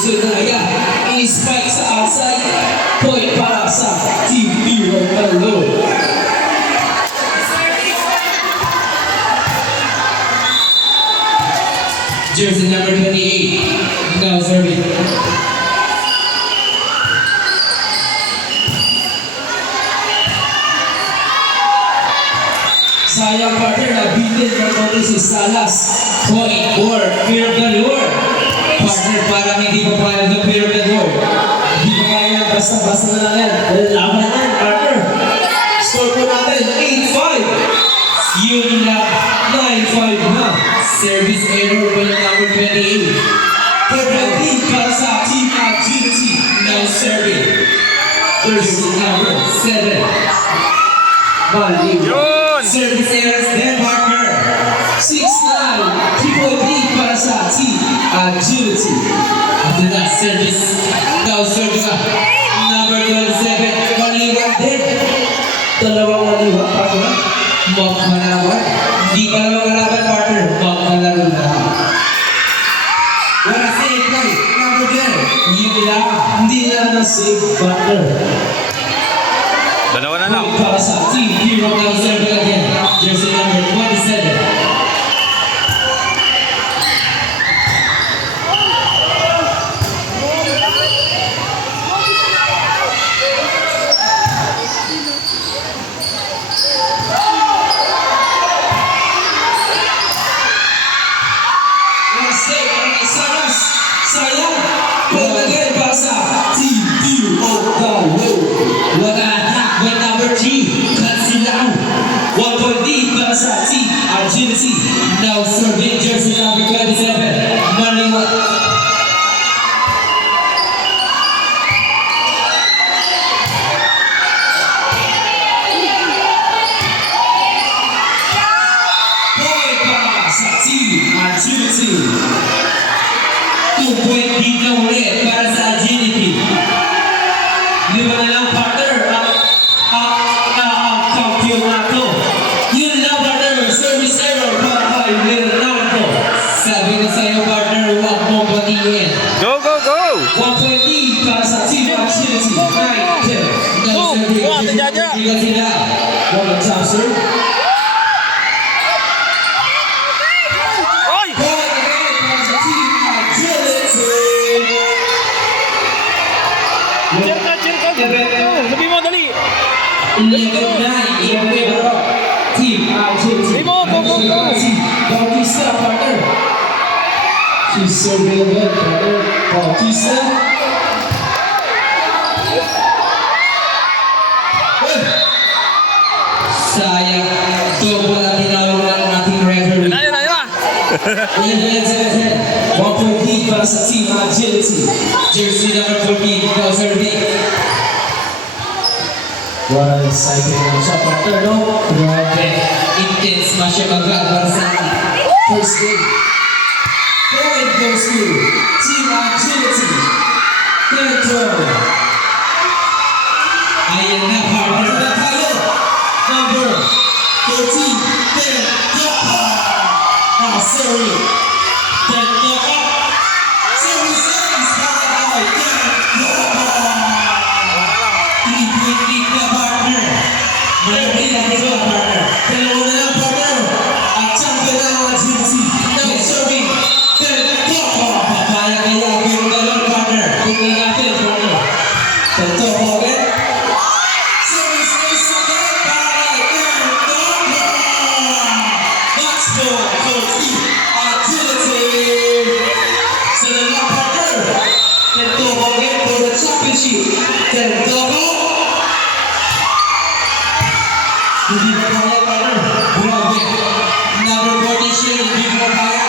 Sunaya. I-spike sa outside. Point para sa Team Hero Hello. Jersey number 28. Now serving. Sayang partner, nabitin ng konti si Salas. Point or fear galore. Partner, parang hindi pa pala ng fear galore. Hindi pa kaya basta-basta na lang yan. Laban na yan, partner. Score po natin, 8-5. Yun na, 9-5 na. Service error po yung number 28. Pagdating para sa Team Agility. Now serving. Jersey number 7. Mali. Service errors then partner. 6-9. Triple D para sa Team Agility. After that service. Now serving number 27. Maliwa din. Dalawang maliwa partner. Magmalawan. Hindi ka naman kalaban partner. Magmalaro na. Wala save play. Number 10. Yun lang. Hindi na na-save partner. Dalawa na lang. Para sa Team Hero now serving again. Jersey number 27. Sayang, pagkagay para sa Team Hero Hello. Wala attack with number 3. Kansilaan. 1 lead para sa Team Agility. Now serving jersey number 27. Maliwa. Boy para sa Team Agility. 2-point lead na ulit para sa Agility. Lima na lang partner ang kampyonato. Yun lang partner, service error para kay Leonardo. Sabi ko sa'yo partner, huwag mong batiin. Go, go, go! 1-point lead para sa Team Agility. 9-10. Boom! Buwan, Jaja! Tiga sila. Walang top serve. Oy! Point again para sa Team Agility. Cheer ka! Sabi mo, dali! 11-9, Team Agility. Hey mo, go, go, go. Bautista, partner. She's so real good, partner. Bautista. Sayang. Double na tinawag ng ating referee. Ayun, ayun! 11-10. 1-point lead para sa Team Agility. Jersey number 14, now serving. What an exciting naman siya, partner, no? Grabe. Intense na siya mag-agbar sa first game. Point goes to Team Agility. Third. Ayan na, partner na tayo. Number 13, Ten Yapa. Sorry. Ten Yapa. Service para kay Ten Yapa. Three-point na partner. Malaki na ito partner. Dalawa na lang partner. At champion na ang Agility. Now serving. Ten Yapa. Papaya kaya yung dalawang partner. Tingnan natin partner. Ten Yapa ulit. Service is again para kay Ten Yapa. Let's go for Team Agility. Sa dalawang partner. Ten Yapa ulit for the championship. Ten Yapa. Hindi na kaya partner. Grabe. Number 40 siya. Hindi mo kaya.